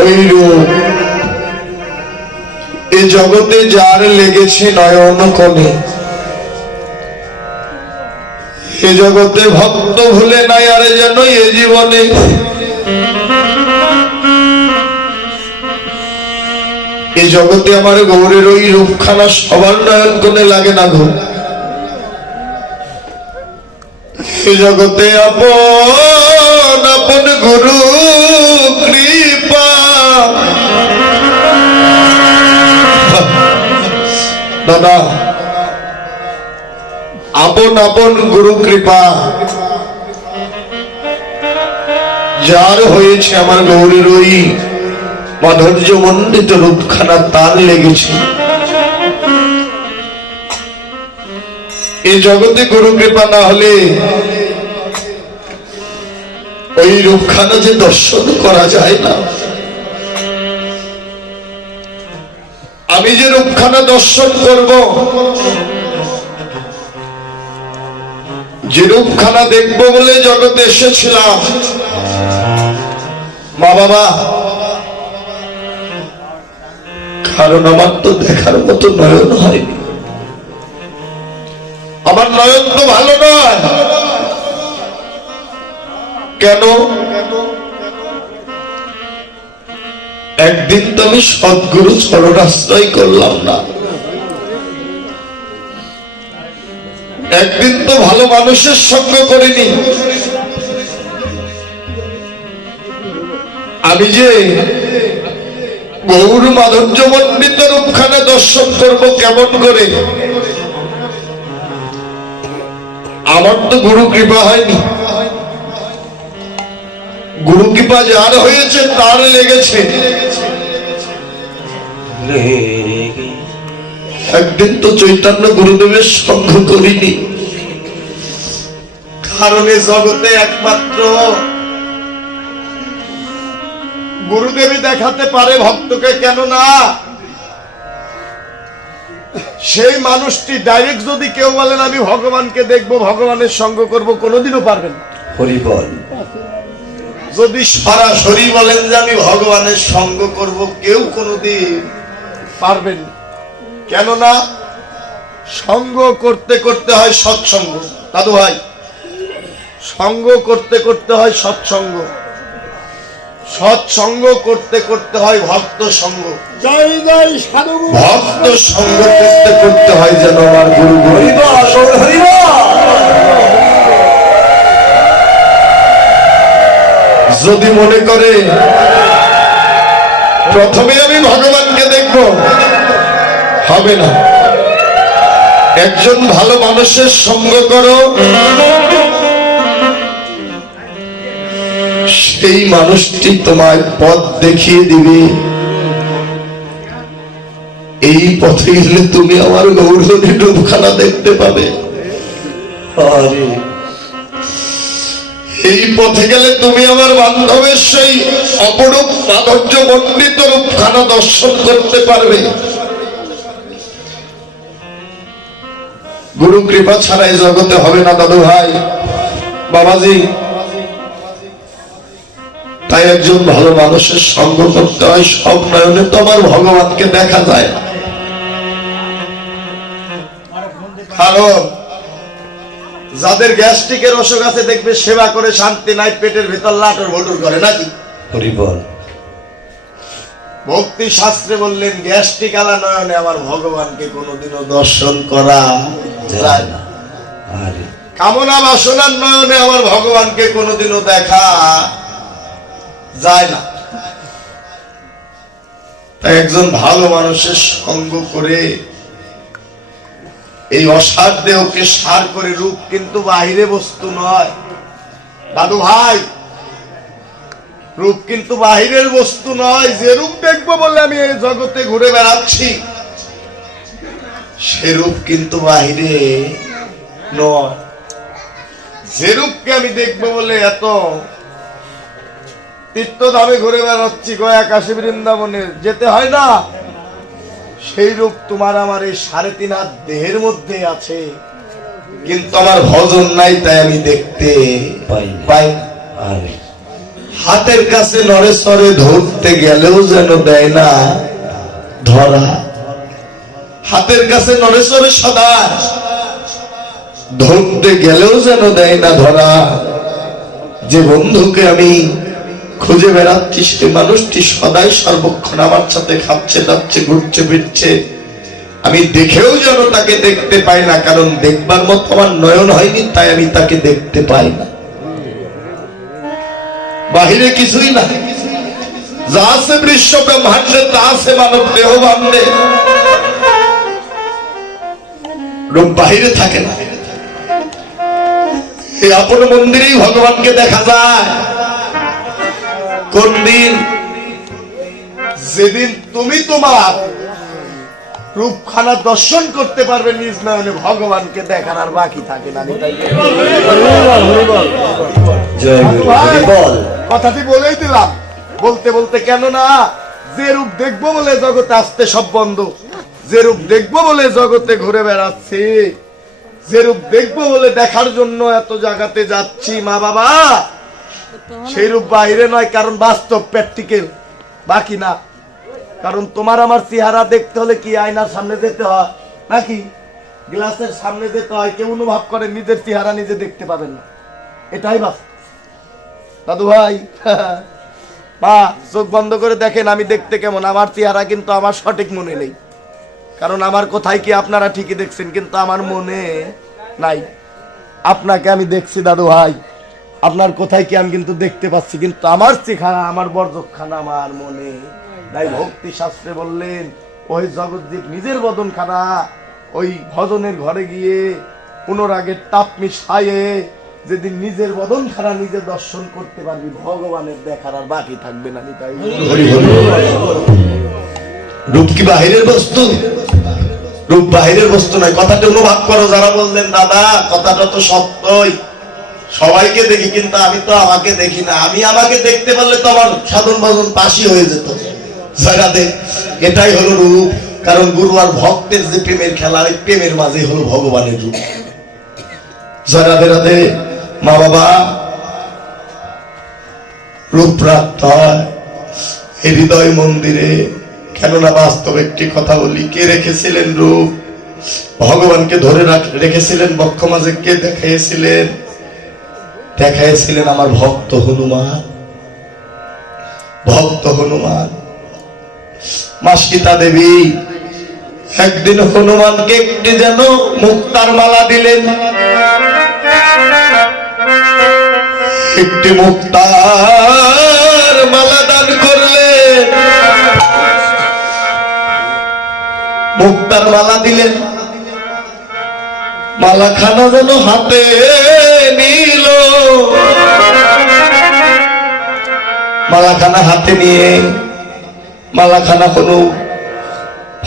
ওই রূপ এ জগতে যার লেগেছে নয়ন কোণে, এ জগতে ভক্ত ভুলে নাই আর যেন এ জীবনে। এ জগতে আমার গৌরের ওই রূপখানা সবার নয়ন কোণে লাগে না গো। এ জগতে আপন আপন গুরু কৃপা, দাদা আপন আপন গুরু কৃপা যার হয়েছে আমার গৌরীর ওই মাধুর্য মণ্ডিত রূপখানা তার লেগেছে। এই জগতে গুরু কৃপা না হলে ওই রূপখানা যে দর্শন করা যায় না। আমি যে রূপখানা দর্শন করব, যে রূপখানা দেখব বলে জগতে এসেছিলাম, মা বাবা, কারণ আমার তো দেখার মতো নয়ন হয়নি, আমার নয়ন তো ভালো নয়। কেন? একদিন তো আমি সদ্গুরু চরণাশ্রয় করলাম না, একদিন তো ভালো মানুষের সঙ্গ করিনি। আমি যে গৌর মাধুর্য মণ্ডিত রূপখানা দর্শন করব কেমন করে? আমার তো গুরু কৃপা হয়নি। গুরু কৃপা যার হয়েছে তার লেগেছে। একদিন তো চৈতন্য গুরুদেবের সঙ্গ করিনি, কারণ এ জগতে একমাত্র গুরুদেবই দেখাতে পারে ভক্তকে। কেন না সেই মানুষটি ডাইরেক্ট যদি কেউ বলেন আমি ভগবানকে দেখবো, ভগবানের সঙ্গ করব, কোনোদিনও পারবেন না। হরি বল। যদি সরাসরি বলেন যে আমি ভগবানের সঙ্গ করব, কেউ কোনোদিন পারবেন না। কেননা সঙ্গ করতে করতে হয় সৎসঙ্গ। দাদু ভাই, সঙ্গ করতে করতে হয় সৎসঙ্গ, সৎসঙ্গ করতে করতে হয় ভক্ত সঙ্গ, ভক্ত সঙ্গ করতে করতে হয় যেন আমার গুরু। যদি মনে করে প্রথমে আমি ভগবানকে দেখব, হবে না। একজন ভালো মানুষের সঙ্গ করো, সেই মানুষটি তোমায় পথ দেখিয়ে দিবে। এই পথে গেলে তুমি আমার গৌরহরির রূপখানা দেখতে পাবে। এই পথে গেলে তুমি আমার বান্ধবের সেই অপরূপ মাধুর্য মণ্ডিত রূপখানা দর্শন করতে পারবে। গুরু কৃপা ছাড়া এই জগতে হবে না দাদু ভাই, বাবাজি। তাই একজন ভালো মানুষের সঙ্গ করতে হয়। সব নয়নে তো আমার ভগবানকে দেখা যায় না, কারণ যাদের গ্যাস্ট্রিকের অসুখ আছে দেখবে সেবা করে শান্তি নাই, পেটের ভিতর লাটর ভটুর করে নাকি। হরি বল। ভক্তি শাস্ত্রে বললেন গ্যাস্ট্রিক আলা নয়নে আমার ভগবানকে কোনোদিনও দর্শন করা যায় না। কামনা বাসনার নয়নে আমার ভগবানকে কোনোদিনও দেখা যায় না। তাই একজন ভালো মানুষের সঙ্গ করে এই অসার দেহকে সার করে। রূপ কিন্তু বাহিরে বস্তু নয় দাদু ভাই, রূপ কিন্তু বাহিরের বস্তু নয়। যে রূপ দেখবো বলে আমি এই জগতে ঘুরে বেড়াচ্ছি, সে রূপ কিন্তু বাহিরে নয়। যে রূপকে আমি দেখবো বলে এত তীর্থধামে ঘুরে বেড়াচ্ছি, গয়া কাশী বৃন্দাবনে যেতে হয় না, সেই রূপ তোমার আমার এই 3.5 হাত দেহের মধ্যে আছে। কিন্তু আমার ভজন নাই, তাই আমি দেখতে পাই না। হাতের কাছে নড়েচড়ে ধরতে গেলেও যেন দেয় না ধরা। হাতের কাছে নড়েচড়ে সদা ধরতে গেলেও যেন দেয় না ধরা। যে বন্ধুকে আমি খুঁজে বেড়াচ্ছি সে মানুষটি সদাই সর্বক্ষণ আমার সাথে খাচ্ছে যাচ্ছে ঘুরছে ফিরছে, আমি দেখেও যেন তাকে দেখতে পাই না, কারণ দেখবার মতো আমার নয়ন হয়নি, তাই আমি তাকে দেখতে পাই না। বাহিরে কিছুই না, যা আছে বিশ্ব ব্রহ্মাণ্ডে তা আছে মানব দেহ বান্ধে, রূপ বাহিরে থাকে না। এই আপন মন্দিরেই ভগবানকে দেখা যায়। কোন দিন? যেদিন তুমি তোমার রূপখানা দর্শন করতে পারবে নিজ নয়নে, ভগবানকে দেখার আর বাকি থাকে না। কথাটি বলেই দিলাম, বলতে বলতে কেন না, যে রূপ দেখবো বলে জগতে আসতে সব বন্ধ, যে রূপ দেখবো বলে জগতে ঘুরে বেড়াচ্ছি, যে রূপ দেখবো বলে দেখার জন্য এত জায়গাতে যাচ্ছি মা বাবা, সেই রূপ বাহিরে নয়, কারণ বাস্তব প্র্যাকটিক্যাল বাকি না। কারণ তোমার আমার চেহারা দেখতে হলে কি আয়নার সামনে যেতে হয় নাকি গ্লাসের সামনে যেতে হয়? কেউ অনুভব করে নিজের চেহারা নিজে দেখতে পাবেন না, এটাই বাস্তব। দাদু ভাই মা চোখ বন্ধ করে দেখেন আমি দেখতে কেমন, আমার চেহারা কিন্তু আমার সঠিক মনে নেই, কারণ আমার কোথায় কি আপনারা ঠিকই দেখছেন কিন্তু আমার মনে নাই। আপনাকে আমি দেখছি দাদু ভাই, আপনার কোথায় কি আমি কিন্তু দেখতে পাচ্ছি, কিন্তু আমার চেহারা আমার বর্জখানা আমার মনে নাই। ভক্তি শাস্ত্রে বললেন ওই জগৎদীপ নিজের বদন খানা ওই ভজনের ঘরে গিয়ে পুনরাগের তাপ মিশায়ে যেদিন নিজের বদন খানা নিজে দর্শন করতে পারবি, ভগবানের দেখার আর বাকি থাকবে না। তাই রূপ কি বাহিরের বস্তু? রূপ বাহিরের বস্তু নয়, কথাটা অনুভব করো। যারা বললেন দাদা কথাটা তো সত্যই, সবাইকে দেখি কিন্তু আমি তো আমাকে দেখি না, আমি আমাকে দেখতে পারলে তো আমার সাধন ভজন পাশি হয়ে যেত। এটাই হলো রূপ, কারণ গুরু আর ভক্তের যে প্রেমের খেলা, ওই প্রেমের মাঝে হলো ভগবানের রূপ। রাধে রাধে মা বাবা, রূপ রাখতে হয় এই হৃদয় মন্দিরে। কেননা বাস্তব একটি কথা বলি, কে রেখেছিলেন রূপ? ভগবানকে ধরে রেখেছিলেন বক্ষ মাঝে। কে দেখাইছিলেন? দেখাইছিলেন আমার ভক্ত হনুমান। ভক্ত হনুমান। মা সীতা দেবী একদিন হনুমানকে একটি যেন মুক্তার মালা দিলেন, একটি মুক্তার মালা দান করলেন। মুক্তার মালা দিলেন, মালাখানা যেন হাতে নিল। মালাখানা হাতে নিয়ে মালাখানা কোনো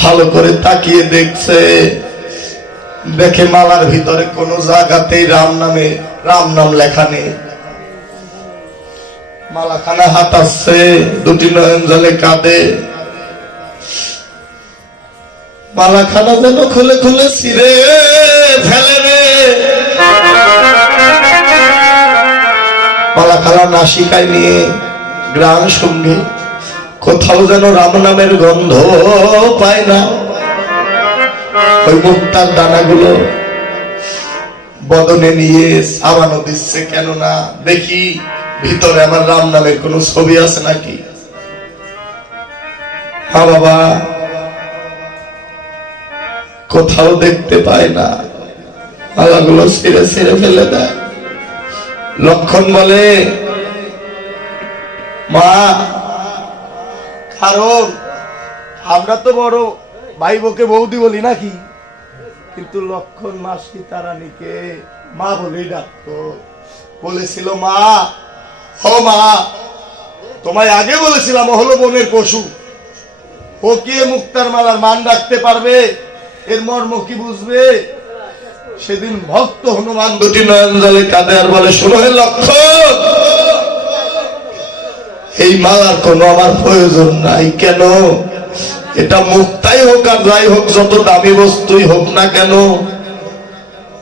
ভালো করে তাকিয়ে দেখছে, দেখে মালার ভিতরে কোন জায়গাতেই রাম নাম লেখা নেই। মালাখানা হাতাচ্ছে, দুটি নয়ন জলে কাঁদে। মালাখানা যেন খুলে খুলে ছিঁড়ে ফেলে রে। মালাখানা নাসিকায় নিয়ে গ্রাম সঙ্গে কোথাও যেন রাম নামের গন্ধ পায় না। ওই মুক্তার দানাগুলো বদনে নিয়ে সাবানো দিচ্ছে, কেননা দেখি ভিতরে আমার রাম নামের কোন ছবি আছে নাকি। হ্যাঁ বাবা, কোথাও দেখতে পায় না, মালাগুলো ছিঁড়ে ছিঁড়ে ফেলে দেয়। লক্ষণ বলে মা, কারণ আমরা তো বড় ভাই বোকে বৌদি বলি নাকি, কিন্তু লক্ষণ মা সীতারানীকে মা বলেই ডাকতো। বলেছিল মা, ও মা, তোমায় আগে বলেছিলাম ও হলো বনের পশু, ও কে মুক্তার মালার মান রাখতে পারবে, এর মর্ম কি বুঝবে? সেদিন ভক্ত হনুমান দুটি নয়ন জলে কাঁদে আর বলে, শোনো হে লক্ষণ, এই মালার কোনো আমার প্রয়োজন নাই। কেন? এটা মুক্তাই হোক আর যাই হোক, যত দামি বস্তুই হোক না কেন,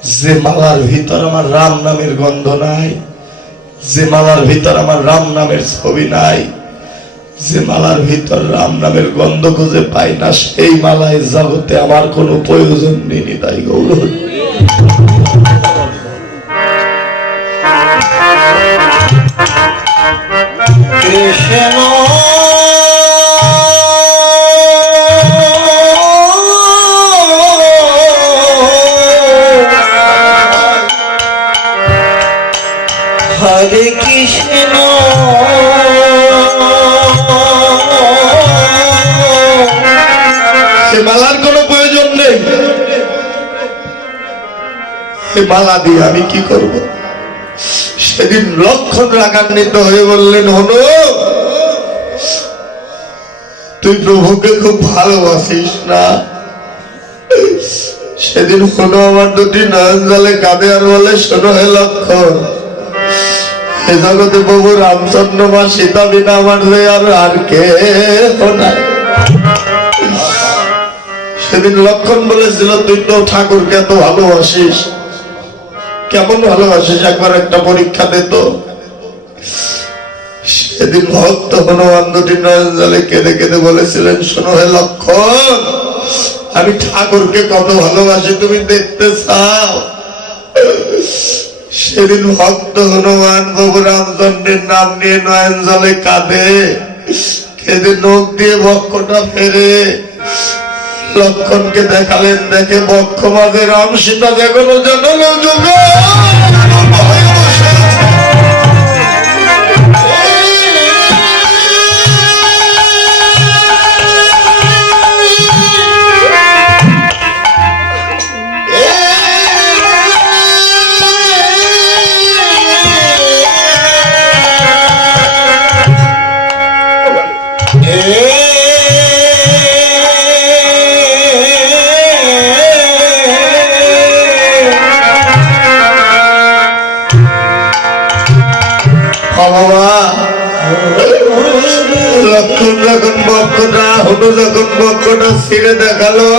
যে মালার ভিতর আমার রাম নামের গন্ধ নাই, যে মালার ভিতর আমার রাম নামের ছবি নাই, যে মালার ভিতর রাম নামের গন্ধ খুঁজে পাই না, সেই মালায় জগতে আমার কোনো প্রয়োজন নেই। তাই গৌর কৃষ্ণ হরে কৃষ্ণ সে মালার কোনো প্রয়োজন নেই। সে মালা দিয়ে আমি কি করব? সেদিন লক্ষণ রাগান্বিত হয়ে বললেন, হলো তুই প্রভুকে খুব ভালোবাসিস না? সেদিন হলো আমার দুটি নয়ন জলে কাঁদে আর বলে, শোনো হে লক্ষণ, এ জগতে প্রভু রামচন্দ্র মা সীতা বিনা আমার আর কে নাই। সেদিন লক্ষণ বলেছিল, তুই তো ঠাকুরকে এত ভালোবাসিস, কেমন ভালোবাসিস একবার একটা পরীক্ষা দে তো। সেদিন ভক্ত হনুমান দুটি নয়ন জলে কেঁদে কেঁদে বলেছিলেন, শোনো হে লক্ষণ, আমি ঠাকুরকে কত ভালোবাসি তুমি দেখতে চাও? সেদিন ভক্ত হনুমান প্রভু রামচন্দ্রের নাম নিয়ে নয়ন জলে কাঁদে, কেঁদে নখ দিয়ে বক্ষটা ফেরে লক্ষণকে দেখালেন। দেখে বক্ষ মাঝে রাম সীতা যেগুলো জানালো যুগ লক্ষণ যখন বক্ষটা হলো, যখন বক্ষটা ছিঁড়ে দেখালো,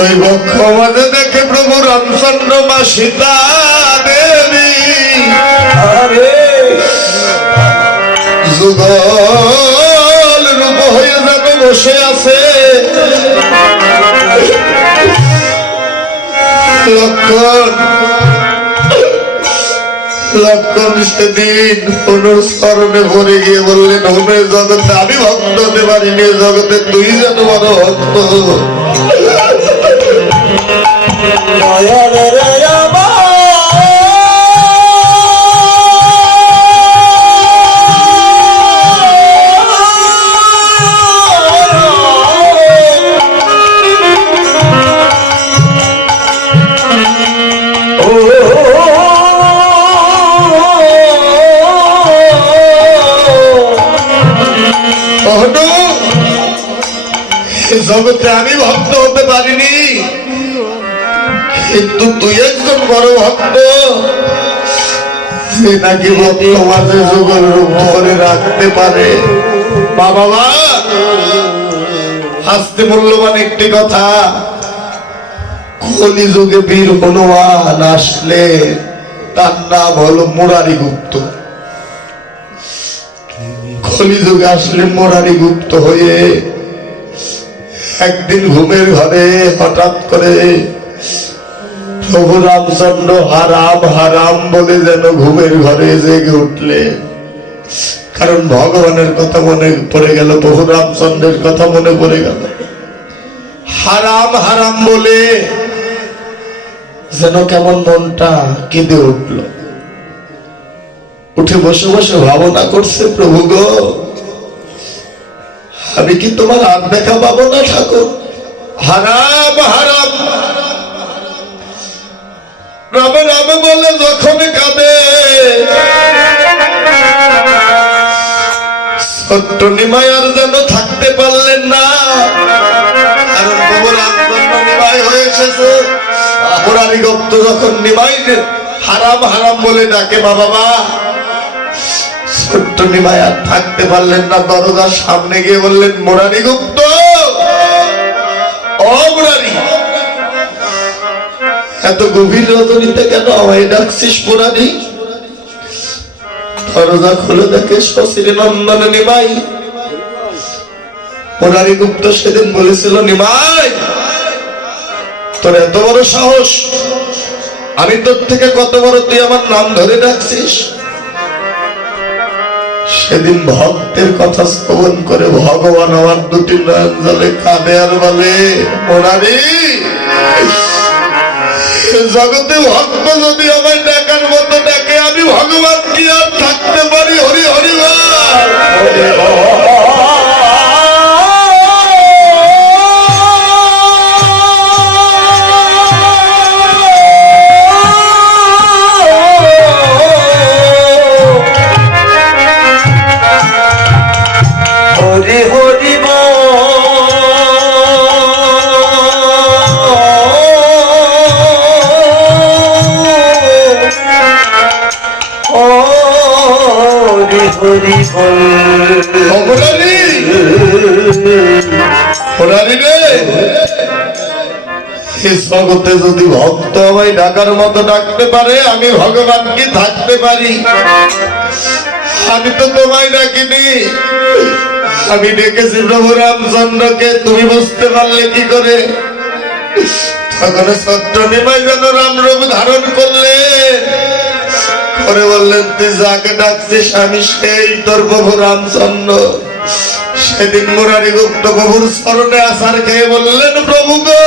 ওই বক্ষ মাঝে দেখে প্রভু রামচন্দ্র মা সীতা দেবী যুগল রূপ হয়ে যাবে বসে আছে। লক্ষণ লক্ষণ সেদিন অনুসরণে ভরে গিয়ে বললেন, হনুর জগতে আমি ভক্ত হতে পারিনি, জগতে তুই যেন বড় ভক্ত। জগতে আমি ভক্ত হতে পারিনি, কিন্তু তুই একজন বড় ভক্ত, সে নাকি ভক্ত মাঝে যুগল রূপ ধরে রাখতে পারে। বাবা হাসতে মূল্যবান একটি কথা, কলিযুগে বীর হনুমান আসলে তার নাম হলো মুরারি গুপ্ত। কলিযুগে আসলে মুরারি গুপ্ত হয়ে একদিন ঘুমের ঘরে হঠাৎ করে প্রভু রামচন্দ্র হারাম হারাম বলে যেন ঘুমের ঘরে জেগে উঠলে, কারণ ভগবানের কথা মনে পড়ে গেল, প্রভু রামচন্দ্রের কথা মনে পড়ে গেল। হারাম হারাম বলে যেন কেমন মনটা কেঁদে উঠল। উঠে বসে বসে ভাবনা করছে, প্রভু গো, আমি কি তোমার আর দেখা পাবো না ঠাকুর? হারাম হারাম রামে রামে বলে যখন কাঁদে, ছোট্ট নিমাই আর যেন থাকতে পারলেন না, কারণ প্রভু রামচন্দ্র নিমাই হয়ে এসেছে। মুরারি গুপ্ত যখন নিমাই হারাম হারাম বলে ডাকে, বাবা ছোট্ট নিমাই আর থাকতে পারলেন না, দরজার সামনে গিয়ে বললেন, মুরারি গুপ্ত, ও মুরারি, এত গভীর রজনীতে কেন আমায় ডাকছিস পুরানি? দরজা খুলে দেখে শশীর নন্দন নিমাই। পুরারি গুপ্ত সেদিন বলেছিল, নিমাই তোর এত বড় সাহস, আমি তোর থেকে কত বড়, তুই আমার নাম ধরে ডাকছিস। সেদিন ভক্তের কথা শ্রবণ করে ভগবান আমার দুটি নয়ন জলে কাঁদে আর বলে, পুরারি জগতে ভক্ত যদি আমায় ডাকার মতো ডাকে, আমি ভগবান কি আর থাকতে পারি? হরি হরি হরি হরি হরি জগতে যদি ভক্ত আমায় ডাকার মতো ডাকতে পারে, আমি ভগবান কি থাকতে পারি? আমি তো তোমায় ডাকিনি, আমি ডেকেছি প্রভু রামচন্দ্রকে। তুমি বুঝতে পারলে কি করে? তখন সত্য নিমাই যেন রামরূপ ধারণ করলে, করে বললেন, তুই যাকে ডাকছিস আমি সেই তোর প্রভু রামচন্দ্র। সেদিন মুরারি গুপ্ত প্রভুর স্মরণে আসার খেয়ে বললেন, প্রভু গো,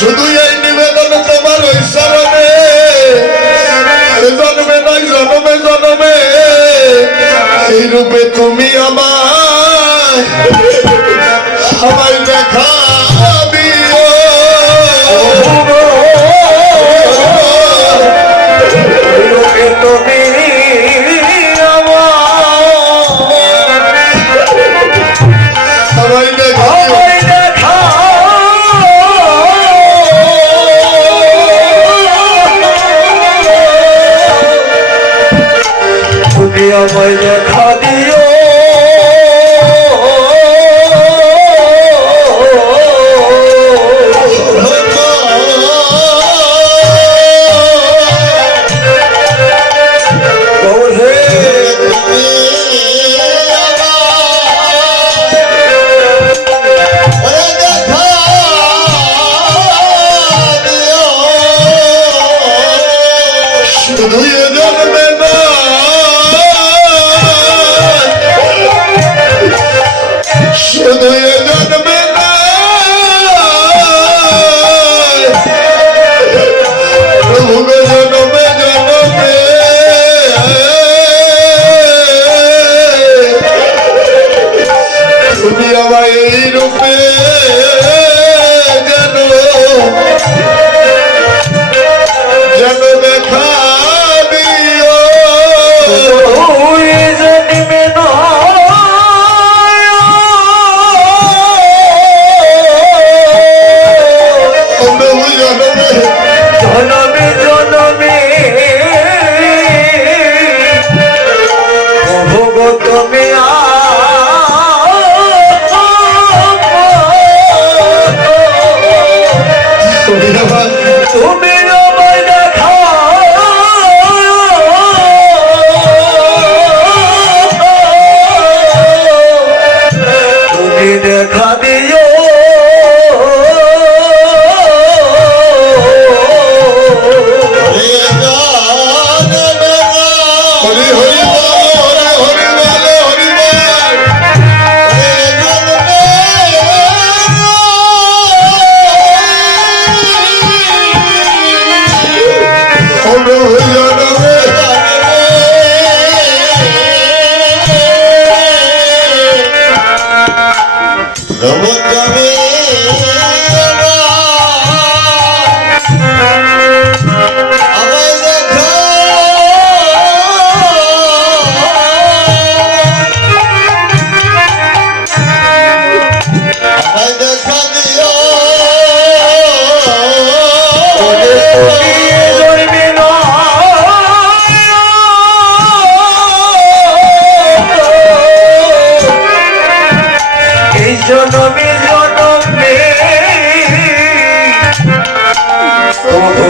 শুধু এই নিবেদন তোমার ওই স্মরণে, জন্মে নয় জন্মে জন্মে এই রূপে তুমি আমায় দেখা দিও। তুমি আমায় দেখা আমায় দেখা দিও।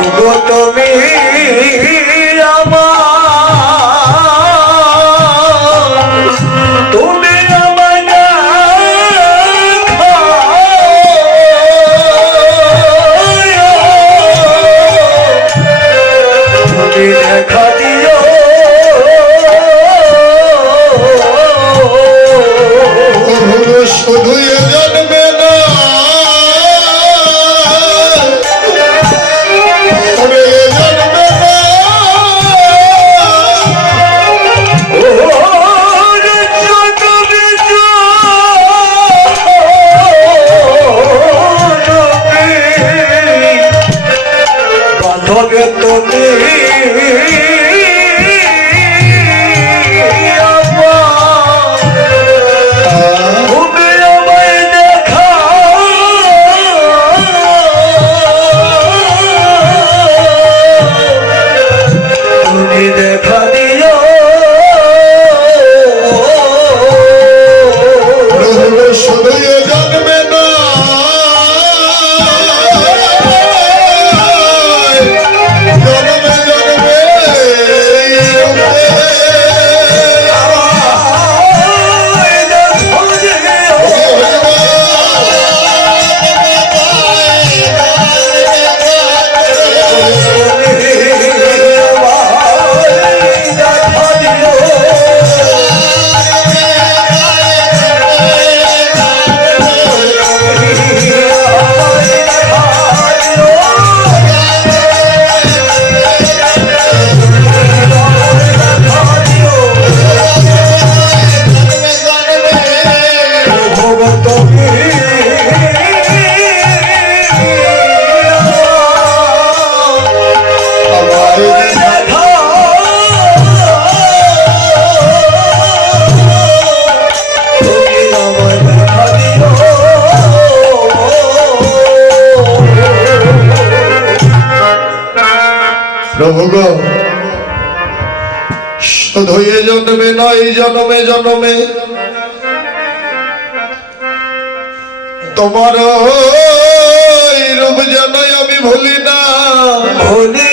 ওগো তুমি আমার, তুমি আমার তুমি দেখা দিও শুধু এ জন্মে না ওরে এ জন্মে না বাঁধবে তুমি দেখা দিও শুধু এ জন্মে না জন্মে জন্মে প্রভু গো শুধু এ জন্মে নয় জন্মে জন্মে তোমার ওই রূপ যেন আমি ভুলি না ভুলি